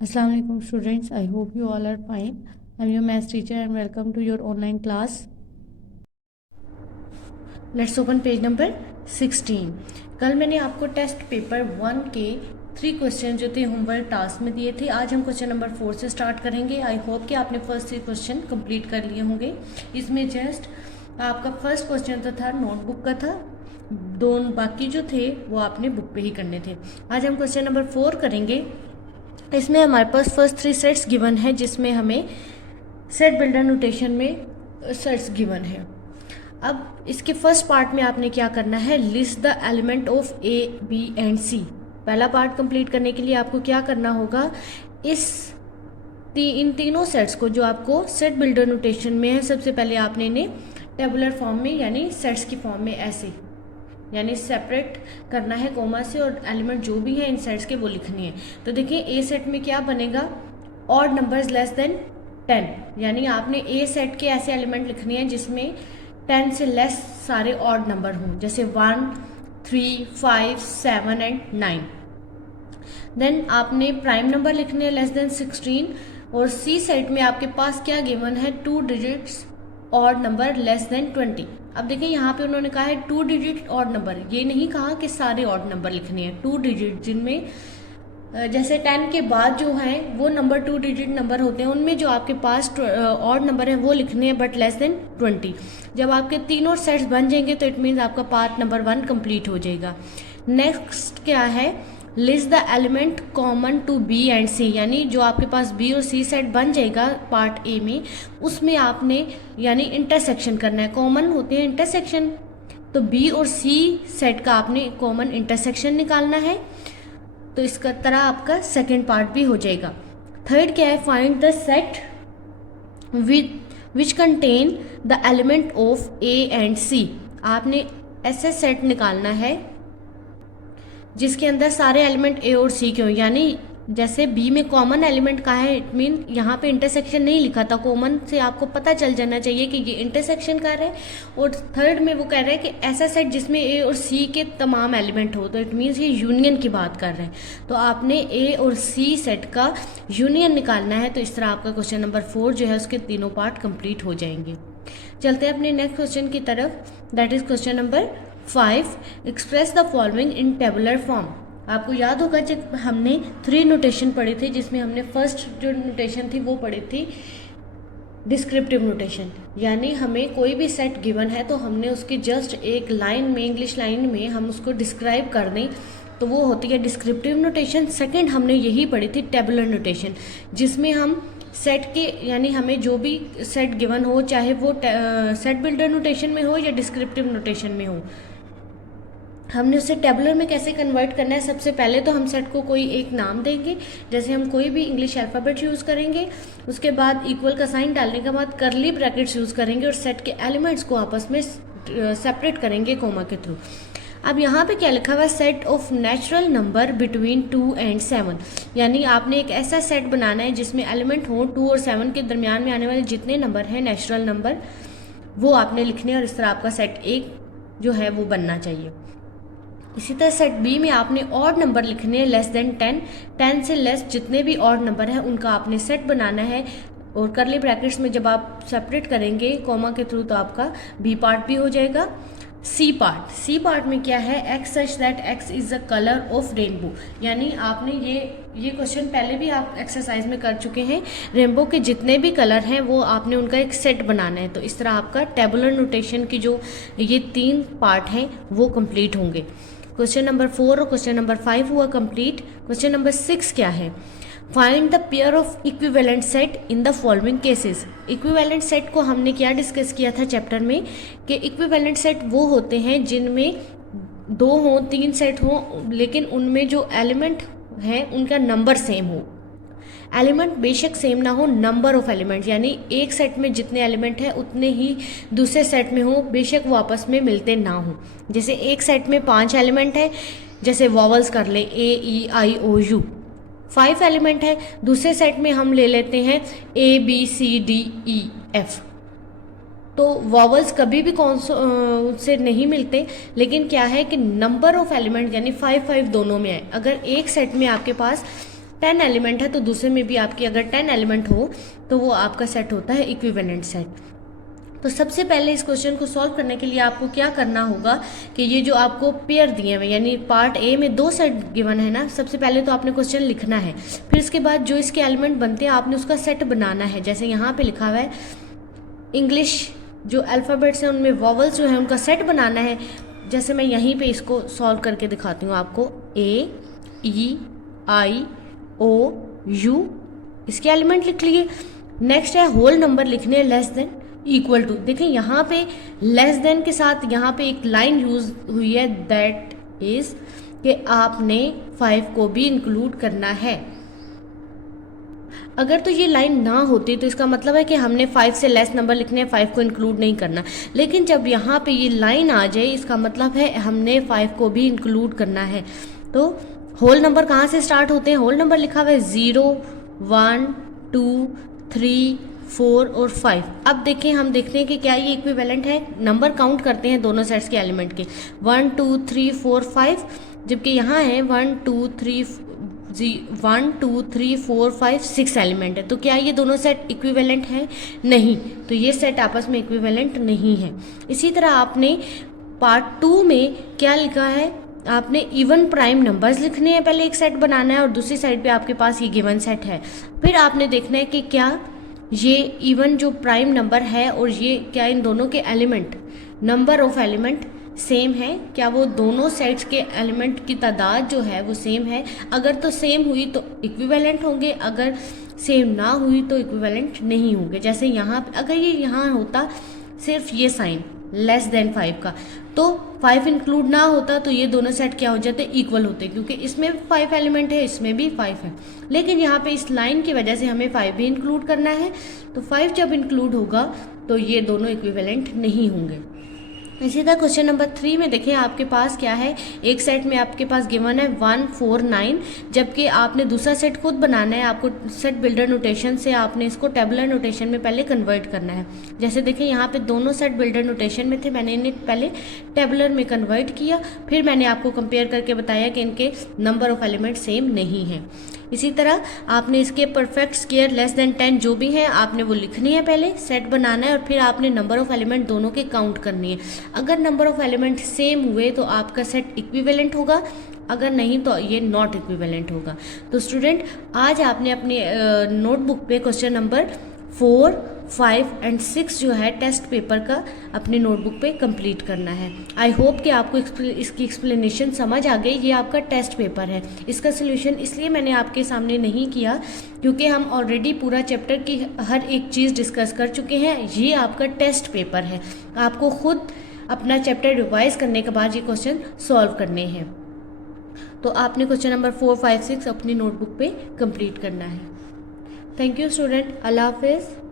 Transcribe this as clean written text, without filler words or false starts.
Assalamu alaikum students. I hope you all are fine. I'm your maths teacher and welcome to your online class. Let's open page number 16. कल मैंने आपको test paper 1 के 3 question जो थे homework task में दिए थे. आज हम क्वेश्चन नंबर 4 से स्टार्ट करेंगे. आई होप कि आपने फर्स्ट 3 क्वेश्चन कंप्लीट कर लिए होंगे. इसमें जस्ट आपका फर्स्ट क्वेश्चन तो था नोटबुक का था, दोनों बाकी जो थे वो आपने बुक पे ही करने थे. आज हम क्वेश्चन नंबर 4 करेंगे. इसमें हमारे पास फर्स्ट 3 सेट्स गिवन है, जिसमें हमें सेट बिल्डर नोटेशन में सेट्स गिवन है. अब इसके फर्स्ट पार्ट में आपने क्या करना है, list the element of A B and C. पहला पार्ट कंप्लीट करने के लिए आपको क्या करना होगा, इन तीनों सेट्स को जो आपको सेट बिल्डर नोटेशन में है, सबसे पहले आपने इन्हें टेबुलर फॉर्म में यानी सेट्स की फॉर्म में ऐसे यानी सेपरेट करना है कोमा से, और एलिमेंट जो भी है इन सेट्स के वो लिखनी है. तो देखिए ए सेट में क्या बनेगा, ऑड नंबर्स लेस देन 10, यानी आपने ए सेट के ऐसे एलिमेंट लिखने हैं जिसमें 10 से लेस सारे ऑड नंबर हों, जैसे 1, 3, 5, 7 एंड 9. देन आपने प्राइम नंबर लिखने हैं लेस देन 16, और सी सेट में आपके पास क्या गिवन है, 2 digits odd number less than 20. अब देखिए यहाँ पे उन्होंने कहा है 2 डिजिट ऑड नंबर, ये नहीं कहा कि सारे ऑड नंबर लिखने हैं. 2 डिजिट जिनमें जैसे 10 के बाद जो है वो नंबर 2 डिजिट नंबर होते हैं, उनमें जो आपके पास ऑड नंबर है वो लिखने हैं, बट लेस देन 20. जब आपके तीनों सेट्स बन जाएंगे तो इट मीन्स आपका पार्ट नंबर 1 कंप्लीट हो जाएगा. नेक्स्ट क्या है, list the element common to B and C, यानी जो आपके पास बी और सी सेट बन जाएगा पार्ट ए में, उसमें आपने यानी इंटरसेक्शन करना है. कॉमन होते हैं इंटरसेक्शन, तो बी और सी सेट का आपने कॉमन इंटरसेक्शन निकालना है. तो इसका तरह आपका सेकेंड पार्ट भी हो जाएगा. थर्ड क्या है, find the set which contain the element of A and C. आपने ऐसे सेट निकालना है जिसके अंदर सारे एलिमेंट ए और सी के हो, यानी जैसे बी में कॉमन एलिमेंट का है, इट मीन यहाँ पे इंटरसेक्शन नहीं लिखा था. कॉमन से आपको पता चल जाना चाहिए कि ये इंटरसेक्शन कर रहा है. और थर्ड में वो कह रहे हैं कि ऐसा सेट जिसमें ए और सी के तमाम एलिमेंट हो, तो इट मीन्स ये यूनियन की बात कर रहे हैं. तो आपने ए और सी सेट का यूनियन निकालना है. तो इस तरह आपका क्वेश्चन नंबर 4 जो है उसके तीनों पार्ट कंप्लीट हो जाएंगे. चलते हैं अपने नेक्स्ट क्वेश्चन की तरफ, that is question number 5. Express the following in tabular form. आपको याद होगा जब हमने 3 नोटेशन पढ़ी थी, जिसमें हमने फर्स्ट जो नोटेशन थी वो पढ़ी थी डिस्क्रिप्टिव नोटेशन, यानी हमें कोई भी सेट गिवन है तो हमने उसकी जस्ट एक लाइन में, इंग्लिश लाइन में हम उसको डिस्क्राइब कर दें, तो वो होती है डिस्क्रिप्टिव नोटेशन. सेकंड हमने यही पढ़ी थी टेबुलर नोटेशन, जिसमें हम सेट के यानी हमें जो भी सेट गिवन हो, चाहे वो सेट बिल्डर नोटेशन में हो या डिस्क्रिप्टिव नोटेशन में हो, हमने उसे टेबुलर में कैसे कन्वर्ट करना है. सबसे पहले तो हम सेट को कोई एक नाम देंगे, जैसे हम कोई भी इंग्लिश अल्फ़ाबेट यूज़ करेंगे, उसके बाद इक्वल का साइन डालने के बाद करली ब्रैकेट्स यूज़ करेंगे और सेट के एलिमेंट्स को आपस में सेपरेट करेंगे कोमा के थ्रू. अब यहाँ पे क्या लिखा हुआ है, set of natural number between 2 and 7, यानी आपने एक ऐसा सेट बनाना है जिसमें एलिमेंट हो 2 और 7 के दरमियान में आने वाले जितने नंबर हैं नेचुरल नंबर, वो आपने लिखने, और इस तरह आपका सेट एक जो है वो बनना चाहिए. इसी तरह सेट बी में आपने ऑड नंबर लिखने हैं लेस देन 10, 10 से लेस जितने भी ऑड नंबर है उनका आपने सेट बनाना है, और करली ब्रैकेट्स में जब आप सेपरेट करेंगे कोमा के थ्रू तो आपका बी पार्ट भी हो जाएगा. सी पार्ट में क्या है, x such that x is the colour of rainbow, यानी आपने ये क्वेश्चन पहले भी आप एक्सरसाइज में कर चुके हैं. रेनबो के जितने भी कलर हैं वो आपने उनका एक सेट बनाना है. तो इस तरह आपका टेबुलर नोटेशन की जो ये 3 पार्ट हैं वो कंप्लीट होंगे. क्वेश्चन नंबर 4 और क्वेश्चन नंबर 5 हुआ कंप्लीट. क्वेश्चन नंबर 6 क्या है, find the pair of equivalent set in the following cases. Equivalent set को हमने क्या डिस्कस किया था चैप्टर में, कि इक्विवेलेंट सेट वो होते हैं जिनमें 2 हों, 3 सेट हों, लेकिन उनमें जो एलिमेंट है उनका नंबर सेम हो. एलिमेंट बेशक सेम ना हो, नंबर ऑफ एलिमेंट, यानी एक सेट में जितने एलिमेंट है उतने ही दूसरे सेट में हो, बेशक वो आपस में मिलते ना हो. जैसे एक सेट में 5 एलिमेंट है, जैसे वॉवल्स कर लें ए ई आई ओ यू, 5 एलिमेंट है. दूसरे सेट में हम ले लेते हैं A B C D E F, तो वॉवल्स कभी भी कौन से नहीं मिलते, लेकिन क्या है कि नंबर ऑफ एलिमेंट यानी 5 5 दोनों में है. अगर एक सेट में आपके पास 10 एलिमेंट है तो दूसरे में भी आपकी अगर 10 एलिमेंट हो तो वो आपका सेट होता है इक्विवेलेंट सेट। तो सबसे पहले इस क्वेश्चन को सॉल्व करने के लिए आपको क्या करना होगा कि ये जो आपको पेयर दिए हुए यानी पार्ट ए में 2 सेट गिवन है ना, सबसे पहले तो आपने क्वेश्चन लिखना है, फिर इसके बाद जो इसके एलिमेंट बनते हैं आपने उसका सेट बनाना है। जैसे यहाँ पे लिखा हुआ है इंग्लिश जो अल्फ़ाबेट्स हैं उनमें वॉवल्स जो है उनका सेट बनाना है। जैसे मैं यहीं पे इसको सॉल्व करके दिखाती हूँ आपको, A, E, I, O, U, इसके एलिमेंट लिख लिए। नेक्स्ट है होल नंबर लिखने हैं लेस देन इक्वल टू। देखें यहाँ पे लेस देन के साथ यहाँ पे एक लाइन यूज हुई है, दैट इज कि आपने 5 को भी इंक्लूड करना है। अगर तो ये लाइन ना होती तो इसका मतलब है कि हमने 5 से लेस नंबर लिखने हैं, 5 को इंक्लूड नहीं करना। लेकिन जब यहाँ पे ये लाइन आ जाए इसका मतलब है हमने 5 को भी इंक्लूड करना है। तो होल नंबर कहाँ से स्टार्ट होते हैं? होल नंबर लिखा हुआ है 0, 1, 2, 3, 4 और 5। अब देखें, हम देखते हैं कि क्या ये इक्विवेलेंट है। नंबर काउंट करते हैं दोनों सेट्स के एलिमेंट के, 1, 2, 3, 4, 5, जबकि यहाँ है 1, 2, 3, 4, 5, 6 एलिमेंट है। तो क्या ये दोनों सेट इक्विवेलेंट है? नहीं, तो ये सेट आपस में इक्विवेलेंट नहीं है। इसी तरह आपने पार्ट 2 में क्या लिखा है, आपने इवन प्राइम नंबर्स लिखने हैं, पहले एक सेट बनाना है और दूसरी साइड पे आपके पास ये गिवन सेट है। फिर आपने देखना है कि क्या ये इवन जो प्राइम नंबर है और ये क्या इन दोनों के element, number of element same है, क्या वो दोनों सेट्स के एलिमेंट की तादाद जो है वो सेम है। अगर तो सेम हुई तो इक्विवेलेंट होंगे, अगर सेम ना हुई तो इक्विवेलेंट नहीं होंगे। जैसे यहाँ अगर ये यहाँ होता सिर्फ ये साइन लेस देन 5 का, तो 5 इंक्लूड ना होता तो ये दोनों सेट क्या हो जाते, इक्वल होते, क्योंकि इसमें भी 5 एलिमेंट है, इसमें भी 5 है। लेकिन यहाँ पे इस लाइन की वजह से हमें 5 भी इंक्लूड करना है, तो 5 जब इंक्लूड होगा तो ये दोनों इक्विवेलेंट नहीं होंगे। इसी तरह क्वेश्चन नंबर 3 में देखें आपके पास क्या है, एक सेट में आपके पास गिवन है 1, 4, 9, जबकि आपने दूसरा सेट खुद बनाना है। आपको सेट बिल्डर नोटेशन से आपने इसको टेबुलर नोटेशन में पहले कन्वर्ट करना है। जैसे देखें यहाँ पे दोनों सेट बिल्डर नोटेशन में थे, मैंने इन्हें पहले टेबुलर में कन्वर्ट किया, फिर मैंने आपको कंपेयर करके बताया कि इनके नंबर ऑफ एलिमेंट सेम नहीं है। इसी तरह आपने इसके परफेक्ट स्क्वायर लेस देन 10 जो भी है आपने वो लिखनी है, पहले सेट बनाना है और फिर आपने नंबर ऑफ एलिमेंट दोनों के काउंट करनी है। अगर नंबर ऑफ एलिमेंट सेम हुए तो आपका सेट इक्विवेलेंट होगा, अगर नहीं तो ये नॉट इक्विवेलेंट होगा। तो स्टूडेंट आज आपने अपनी नोटबुक पे क्वेश्चन नंबर 4, 5 एंड 6 जो है टेस्ट पेपर का अपनी नोटबुक पे कंप्लीट करना है। आई होप कि आपको इसकी एक्सप्लेनेशन समझ आ गई। ये आपका टेस्ट पेपर है, इसका सोल्यूशन इसलिए मैंने आपके सामने नहीं किया क्योंकि हम ऑलरेडी पूरा चैप्टर की हर एक चीज़ डिस्कस कर चुके हैं। ये आपका टेस्ट पेपर है, आपको खुद अपना चैप्टर रिवाइज करने के बाद ये क्वेश्चन सॉल्व करने हैं। तो आपने क्वेश्चन नंबर 4, 5, 6 अपनी नोटबुक पे कंप्लीट करना है। थैंक यू स्टूडेंट, अल्लाह हाफिज़।